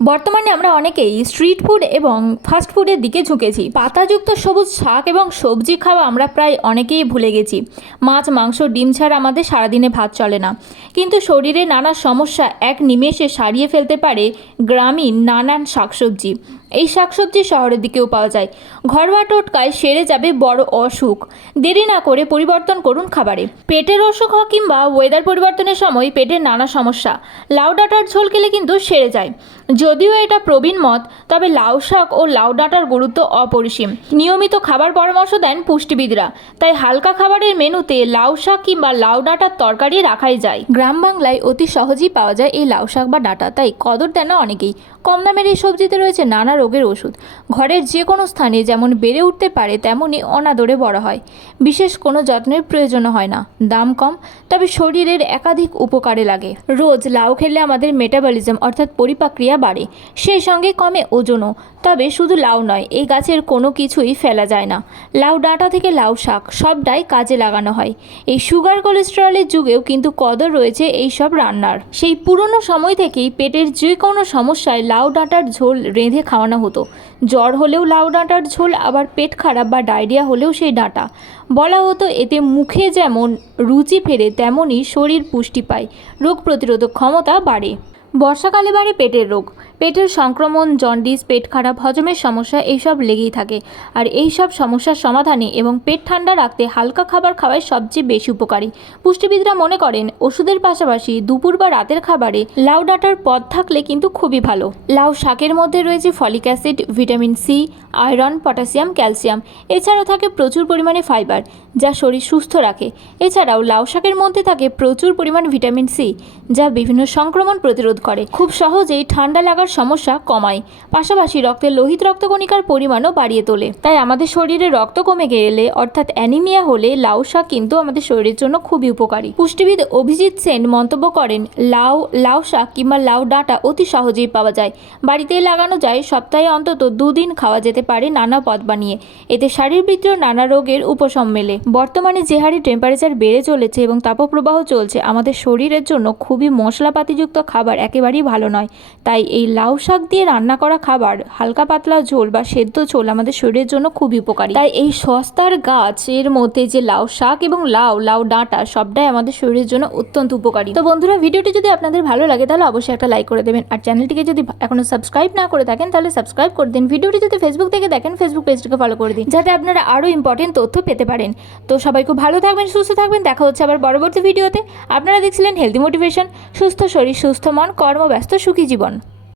বর্তমানে আমরা অনেকেই স্ট্রিট ফুড এবং ফাস্ট ফুডের দিকে ঝুঁকেছি। পাতাযুক্ত সবুজ শাক এবং সবজি খাওয়া আমরা প্রায় অনেকেই ভুলে গেছি। মাছ, মাংস, ডিম ছাড়া আমাদের সারাদিনে ভাত চলে না। কিন্তু শরীরে নানা সমস্যা এক নিমেষে সারিয়ে ফেলতে পারে গ্রামীণ নানান শাকসবজি। এই শাকসবজি শহরের দিকেও পাওয়া যায়। ঘরোয়া টোটকায় সেরে যাবে বড় অসুখ। দেরি না করে পরিবর্তন করুন খাবারে। পেটের অসুখ হোক কিংবা ওয়েদার পরিবর্তনের সময় পেটের নানা সমস্যা। লাউ ডাঁটার ঝোল খেলে কিন্তু সেরে যায়। যদিও এটা প্রবীণ মত, তবে লাউ শাক ও লাউ ডাঁটার গুরুত্ব অপরিসীম। নিয়মিত খাবার পরামর্শ দেন পুষ্টিবিদরা। তাই হালকা খাবারের মেনুতে লাউ শাক কিংবা লাউ ডাঁটার তরকারি রাখাই যায়। গ্রাম বাংলায় অতি সহজেই পাওয়া যায় এই লাউ শাক বা ডাঁটা। তাই কদর দেন অনেকেই। কম দামের এই সবজিতে রয়েছে নানা রোগের ওষুধ। ঘরের যে কোনো স্থানে যেমন বেড়ে উঠতে পারে, তেমনই অনাদরে বড় হয়। বিশেষ কোনো যত্নের প্রয়োজন হয় না। দাম কম, তবে শরীরের একাধিক উপকারে লাগে। রোজ লাউ খেলে আমাদের মেটাবলিজম অর্থাৎ পরিপাক্রিয়া বাড়ে। সেই সঙ্গে কমে ওজনও। তবে শুধু লাউ নয়, এই গাছের কোনো কিছুই ফেলা যায় না। লাউ ডাঁটা থেকে লাউ শাক, সবটাই কাজে লাগানো হয়। এই সুগার কোলেস্টেরলের যুগেও কিন্তু কদর রয়েছে এই সব রান্নার। সেই পুরনো সময় থেকেই পেটের যে কোনো সমস্যায় লাউ ডাঁটার ঝোল রেঁধে খাওয়ানো হতো। জ্বর হলেও লাউ ডাঁটার ঝোল আবার পেট খারাপ বা ডায়রিয়া হলেও সেই ডাঁটা। বলা হতো এতে মুখে যেমন রুচি ফেরে তেমনই শরীর পুষ্টি পায়। রোগ প্রতিরোধক ক্ষমতা বাড়ে। বর্ষাকালে বাড়ে পেটের রোগ। পেটের সংক্রমণ, জন্ডিস, পেট খারাপ, হজমের সমস্যা এইসব লেগেই থাকে। আর এই সব সমস্যার সমাধানে এবং পেট ঠান্ডা রাখতে হালকা খাবার খাওয়াই সবচেয়ে বেশি উপকারী। পুষ্টিবিদরা মনে করেন, ওষুধের পাশাপাশি দুপুর বা রাতের খাবারে লাউ ডাঁটার পদ থাকলে কিন্তু খুবই ভালো। লাউ শাকের মধ্যে রয়েছে folic acid, vitamin C, iron, potassium, calcium. এছাড়াও থাকে প্রচুর পরিমাণে ফাইবার। যা শরীর সুস্থ রাখে। এছাড়াও লাউ শাকের মধ্যে থাকে প্রচুর পরিমাণ ভিটামিন সি, যা বিভিন্ন সংক্রমণ প্রতিরোধ করে। খুব সহজেই ঠান্ডা লাগার সমস্যা কমায়। পাশাপাশি রক্তের লোহিত রক্তকণিকার পরিমাণও বাড়িয়ে তোলে। তাই আমাদের শরীরে রক্ত কমে গেলে, অর্থাৎ অ্যানিমিয়া হলে লাউ শাক কিন্তু আমাদের শরীরের জন্য খুবই উপকারী। পুষ্টিবিদ অভিজিৎ সেন মন্তব্য করেন, লাউ লাউ শাক কিংবা লাউ ডাঁটা অতি সহজেই পাওয়া যায়। বাড়িতেই লাগানো যায়, সপ্তাহে অন্তত দুদিন খাওয়া যেতে পারে নানা পদ বানিয়ে। এতে শারীরবৃত্তীয় নানা রোগের উপশম মেলে বর্তমানে যে হারে টেম্পারেচার বেড়ে চলেছে এবং তাপপ্রবাহ চলছে, আমাদের শরীরের জন্য খুবই মশলাপাতিযুক্ত খাবার একেবারেই ভালো নয়। তাই এই লাউ শাক দিয়ে রান্না করা খাবার, হালকা পাতলা ঝোল বা সেদ্ধ ঝোল আমাদের শরীরের জন্য খুবই উপকারী। তাই এই সস্তার গাছের মধ্যে যে লাউ শাক এবং লাউ লাউ ডাঁটা, সবটাই আমাদের শরীরের জন্য অত্যন্ত উপকারী। তো বন্ধুরা, ভিডিওটি যদি আপনাদের ভালো লাগে, তাহলে অবশ্যই একটা লাইক করে দেবেন। আর চ্যানেলটিকে যদি এখনও সাবস্ক্রাইব না করে থাকেন, তাহলে সাবস্ক্রাইব করে দিন। ভিডিওটি যদি ফেসবুক থেকে দেখেন ফেসবুক পেজটিকে ফলো করে দিন। যাতে আপনারা আরও ইম্পর্টেন্ট তথ্য পেতে পারেন। তো সবাই খুব ভালো থাকবেন, সুস্থ থাকবেন। দেখা হচ্ছে আবার পরবর্তী ভিডিওতে। আপনারা দেখছিলেন হেলদি মোটিভেশন সুস্থ শরীর, সুস্থ মন কর্মব্যস্ত সুখী জীবন।